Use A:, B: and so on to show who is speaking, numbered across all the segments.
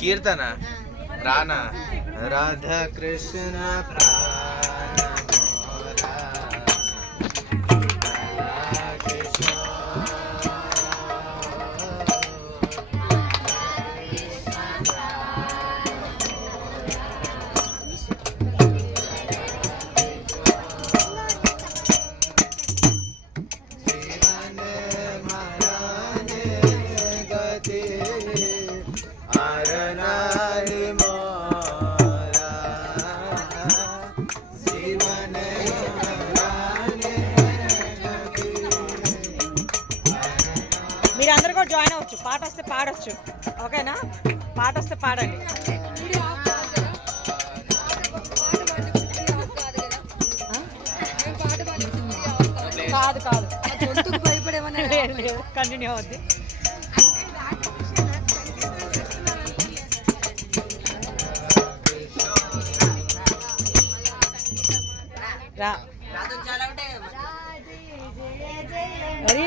A: కీర్తన. రానా. రాధా కృష్ణ ప్రాణ.
B: కాదు కాదు. కంటిన్యూ అవుద్ది. రా. హరి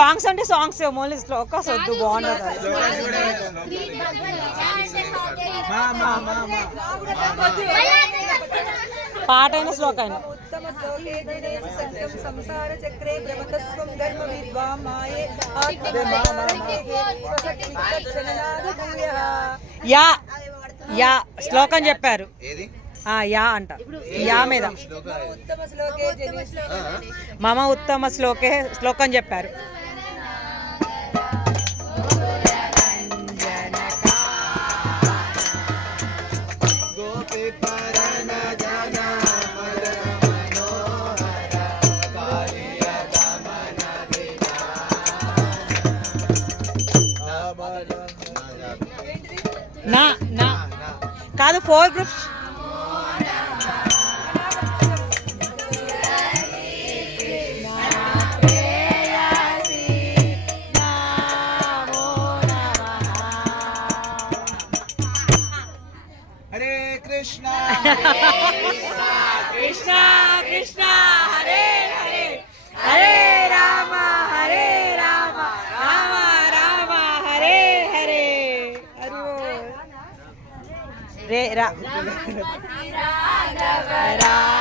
B: సాంగ్స్ అంటే సాంగ్స్ ఓన్లీ శ్లోకాస్ వద్దు బాగుండదు. పాట అయిన శ్లోక అయిన యా యా శ్లోకం చెప్పారు. యా అంట. యా మీద. మమ ఉత్తమ శ్లోకే శ్లోకం చెప్పారు. tá cada fórum రే రా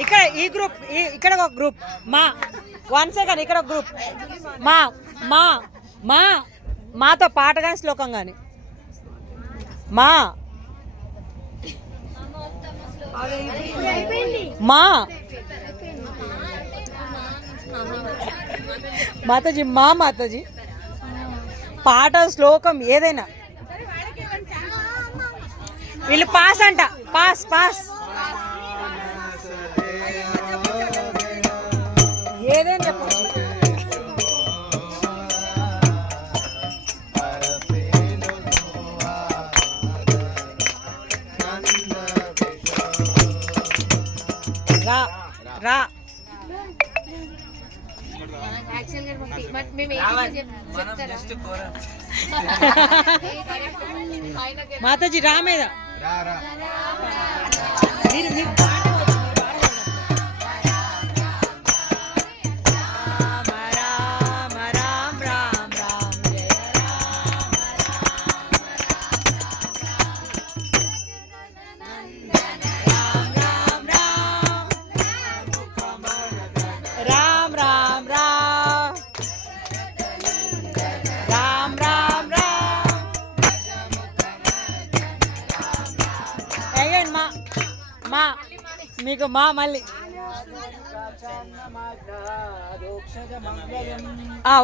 B: ఇక్కడ ఈ గ్రూప్ ఈ- ఇక్కడ ఒక గ్రూప్. మా వన్ సెకండ్ ఇక్కడ ఒక గ్రూప్. మా మా మా మాతో పాట కానీ శ్లోకం కానీ. మా. మా. మాతాజీ మా మాతాజీ. పాట శ్లోకం ఏదైనా. వీళ్ళు పాస్ అంట. Pass pass. ఏదైనా చెప్పు రా రా. మాతాజీ రా మీద.
A: రా రా.
B: మీరు మీరు మీకు మా మళ్ళీ.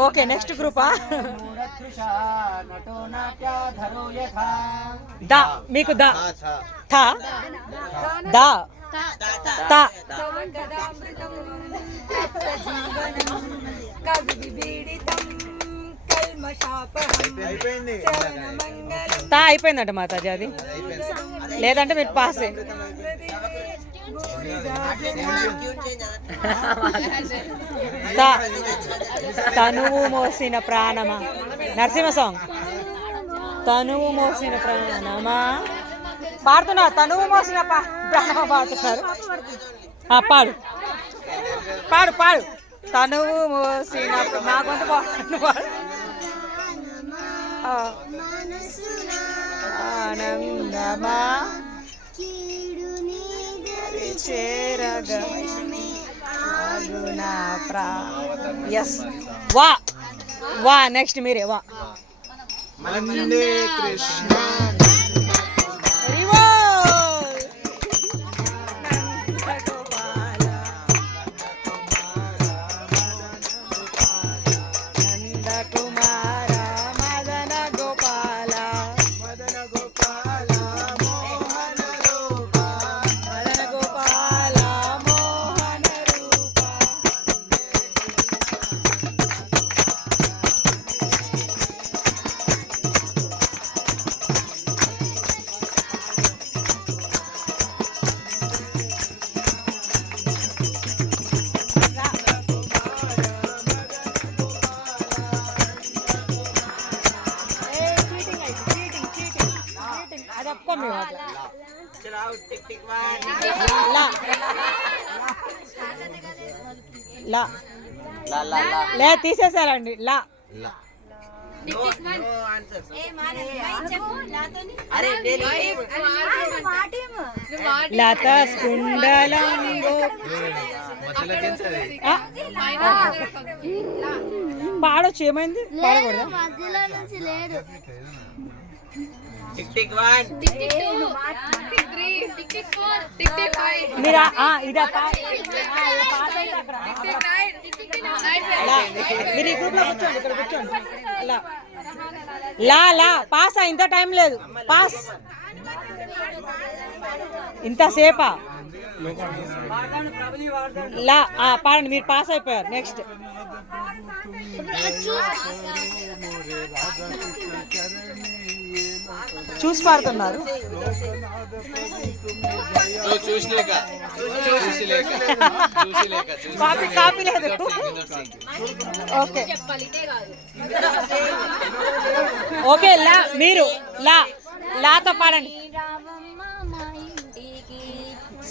B: ఓకే నెక్స్ట్ గ్రూపా దా మీకు దా. థా. దా. తా తా అయిపోయిందంట మాతాజీ అది. లేదంటే మీరు పాసే తనువు మోసిన ప్రాణమా? నరసింహ సాంగ్ తనువు మోసిన ప్రాణమా? పాడుతున్నా తనువు మోసిన ప్రాణమా పాడుతున్నారు. పాడు. పాడు పాడు. తనువు మోసిన ప్ర- నా గొంతు పాడు. ఆనందమా? చేరగా ఎస్ వా. వా నెక్స్ట్ మీరే వా.
A: వందే కృష్ణ
B: లా. లే తీసేసారండి. లా. లత ఆ, పాడొచ్చు ఏమైంది? పాడకూడదా? మీరు ఇదా పాస్ లా. మీరు ఈ గ్రూప్లో కూర్చోండి ఇక్కడ కూర్చోండి లా లా పాస్ ఇంత టైం లేదు పాస్ ఇంతసేపా లా ఆ, పాడండి మీరు పాస్ అయిపోయారు నెక్స్ట్ చూసి పాడుతున్నారు.
A: చూసిలేక చూసిలేక చూసిలేక
B: కాపీ కాపీ లేదు. ఓకే. ఓకే లా మీరు లా లాతో పాడండి.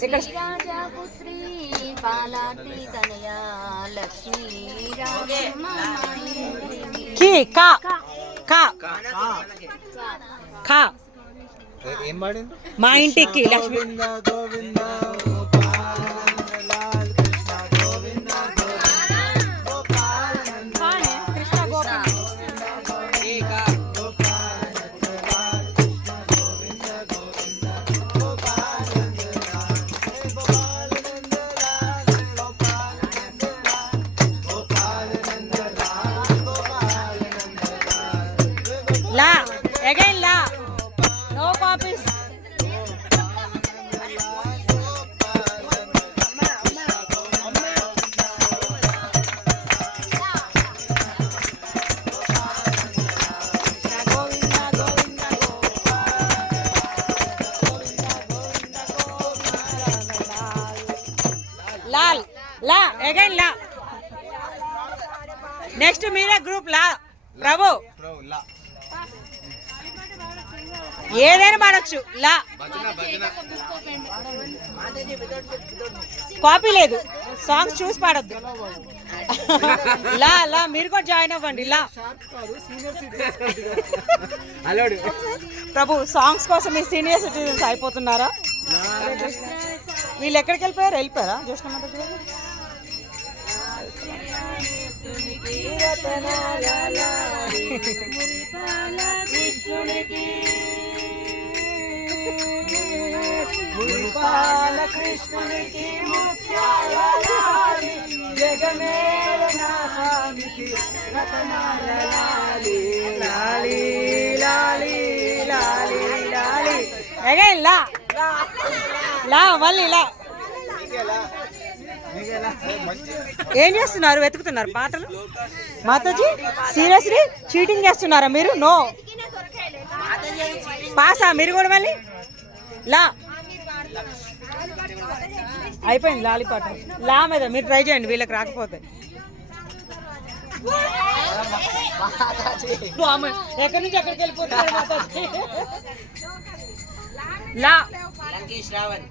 B: ఇక్కడ
C: రాజపుత్రి పాలాటి తనయ లక్ష్మీ రావమ్మ మా ఇంటికి
B: కి కా కా కా
A: ఏం పాడింది
B: మా ఇంటికి లక్ష్మి లా అగైన్ లా. నెక్స్ట్ మీరే గ్రూప్ లా. ప్రభు ఏదైనా పాడొచ్చు. లా. కాపీ లేదు. సాంగ్స్ చూసి పాడొద్దు. లా లా మీరు కూడా జాయిన్ అవ్వండి. లా. ప్రభు సాంగ్స్ కోసం మీ సీనియర్ సిటిజన్స్ అయిపోతున్నారా? వీళ్ళు ఎక్కడికి వెళ్ళిపోయారు? వెళ్ళిపోయారా? చూసిన దగ్గర కృష్ణునికి ముత్యాల లాలి, జగమేలన స్వామికి రతనాల లాలి, లాలి, లాలి, లాలి, లాలి. Again, లా. లా మళ్ళీ లా. ఏం చేస్తున్నారు? వెతుకుతున్నారు పాటలు? మాతాజీ సీరియస్లీ చీటింగ్ చేస్తున్నారా మీరు? నో. పాసా? మీరు కూడా మళ్ళీ? లా. అయిపోయింది లాలి పాట లా మీద మీరు ట్రై చేయండి వీళ్ళకి రాకపోతే. ఎక్కడి నుంచి ఎక్కడికి వెళ్ళిపోతున్నారు లా
D: లంకేష్ రావణ్.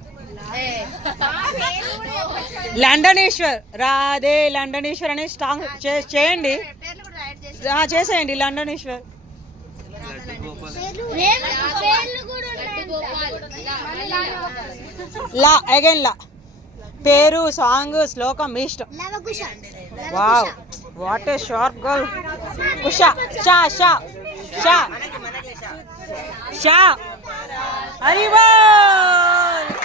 B: లండనేశ్వర్. రాధే లండనేశ్వర్ అనే స్టాంగ్ చే- చేయండి. చేసేయండి లండనేశ్వర్. లా అగైన్ లా. పేరు సాంగ్ శ్లోకం మీ ఇష్టం. Wow what a sharp girl Usha Shah షా షా. షా. హరి బోల్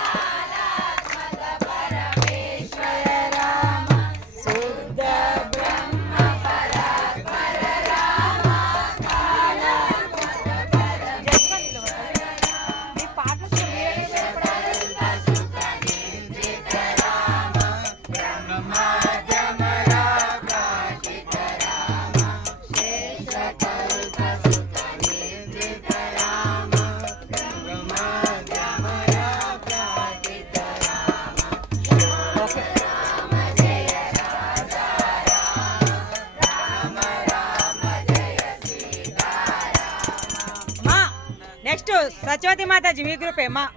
B: గ్రూపే మా.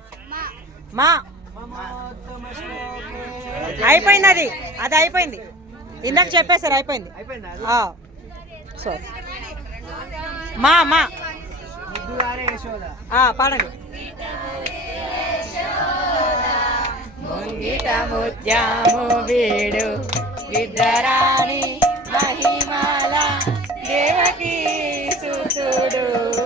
B: మా. అయిపోయింది అది అది అయిపోయింది. ఇందాక చెప్పేశారు అయిపోయింది. సో మా మా. ఆ, పాడండి. ముంగిట ముత్యాము వీడు విద్యరాణి మహిమాల దేవకి సుతుడు.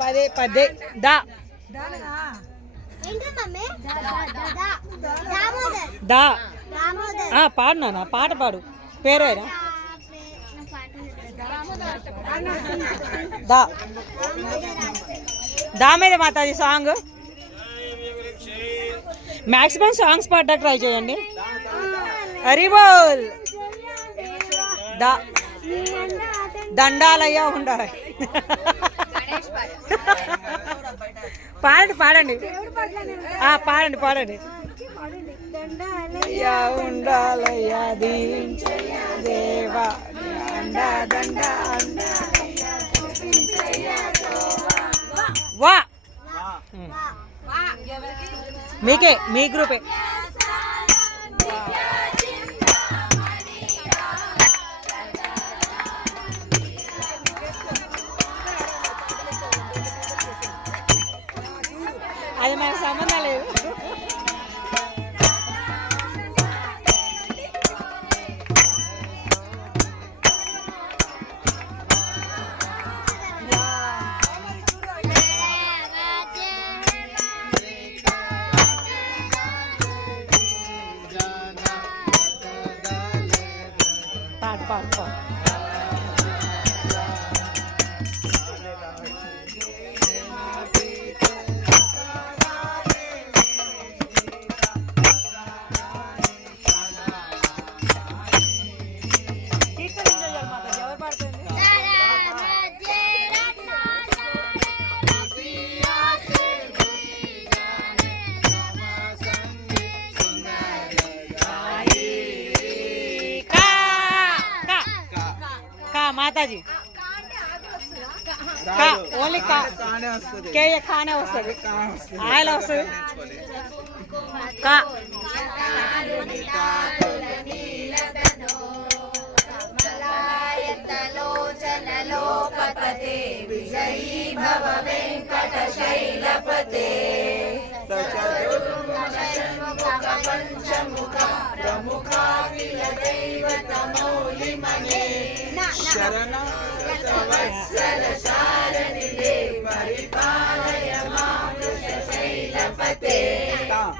B: పదే పదే దా దా పాడు నాన్న పాట పాడు. పేరేరా దా. దా. మీద మాతాజీ సాంగ్? మ్యాక్సిమం సాంగ్స్ పాట ట్రై చేయండి. హరి బోల్ దండాలయ్యా ఉండాలి పాడండి పాడండి. పాడండి పాడండి. అయ్యా ఉండాలయ్యా దేవా దండ దండ వా మీకే మీ గ్రూపే. కా ఓన్లీ కా
E: కానే వస్తుంది.
B: కే ఖానే వస్తుంది.
E: కా. భవ
B: వెంకట శైలపతే కా
E: శరణ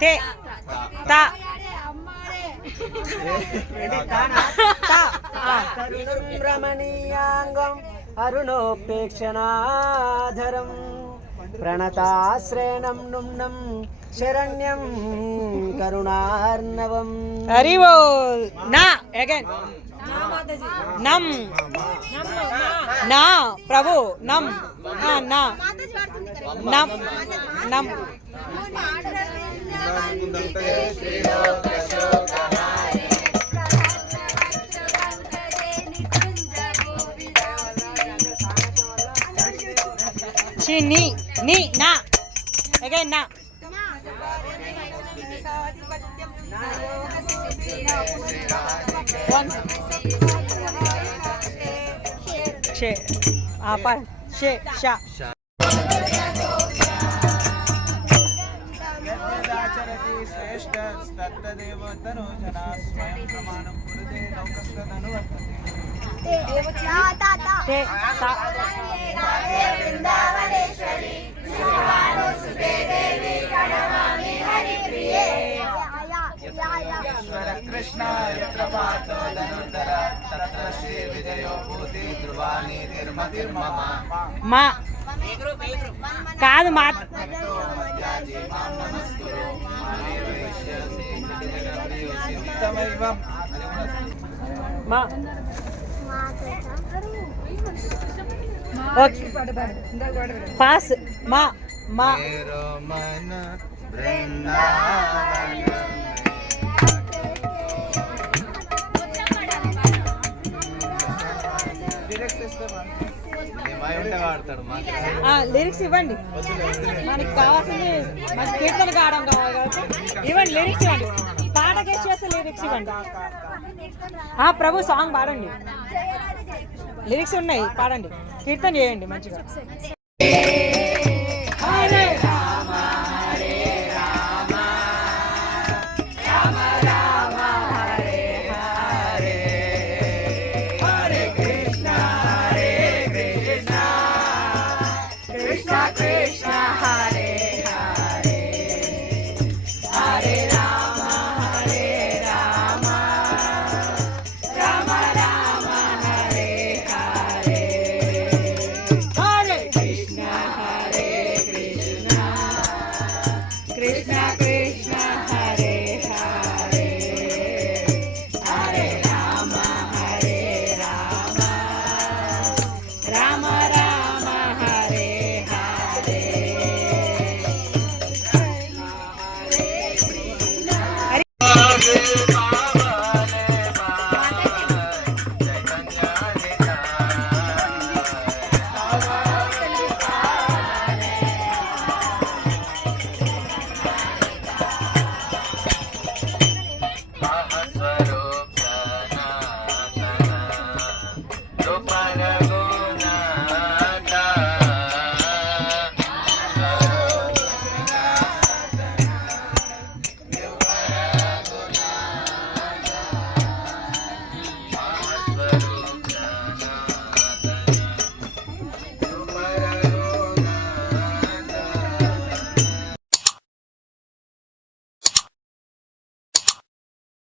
B: తే తా తా ఆ.
F: రమణీయాంగం అరుణోపేక్షణాధరం ప్రణతాశ్రేణం నుమ్నం శరణ్యం కరుణార్ణవం.
B: హరి బోల్. నా అగైన్ నమ్ నా ప్రభు నమ్ నా. నమ్ నమ్ చి నీ నీ నా అగైన్ నా వన్ షే ఆ పా షే షా
E: యద్యదాచరతి శ్రేష్ఠ తత్తదేవ తనోజనా స్వయం ప్రమాణం కురుతే లోకస్తదను వర్తతే
B: తే తా
A: కృష్ణ ఎత్ర పాతో ధనుర్ధర తత్ర శ్రీ విజయో భూతి ధ్రువాణి నిర్మతిర్మమ
B: మా
D: ఏ గ్రూప్ ఏ గ్రూప్
B: కాదు మా
A: భక్తో మధ్యాజి మాం
B: పాస్. మా మా. లిరిక్స్ ఇవ్వండి. మనకి కావాల్సింది మనకి కీర్తన కావడం కావాలి ఇవ్వండి లిరిక్స్ ఇవ్వండి. పాటకే చేసే లిరిక్స్ ఇవ్వండి. ప్రభు సాంగ్ పాడండి. లిరిక్స్ ఉన్నాయి పాడండి. కీర్తన చేయండి మంచిగా.